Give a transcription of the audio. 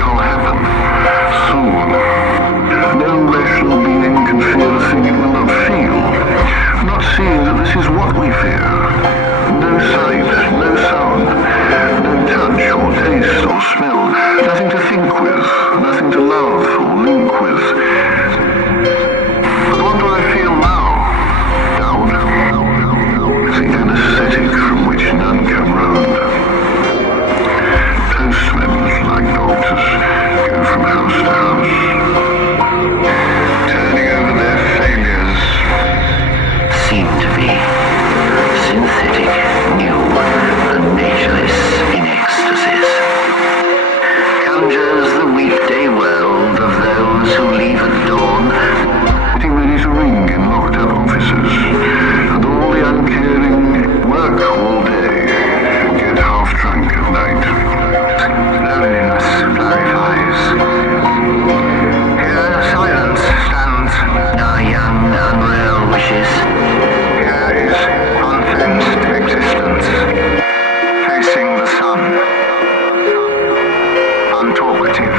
it'll happen. Soon. No rational being can fear a thing it will not feel. Not seeing that this is what we fear. No sight, no sound, no touch or taste or smell. Nothing to think with, nothing to love or link with. But what do I feel now? Doubt. The anesthetic from which none can round. Postmen, like doctors, go from house to house, turning over their failures. Seem to be synthetic, new, and natureless in ecstasies. Conjures the weekday world of those who leave at dawn. Getting ready to ring in locked-up offices, and all the uncaring work all day, get half drunk at night. Loneliness clarifies. Here silence stands. Our young, unreal wishes. Here is unfenced existence, facing the sun, untalkative.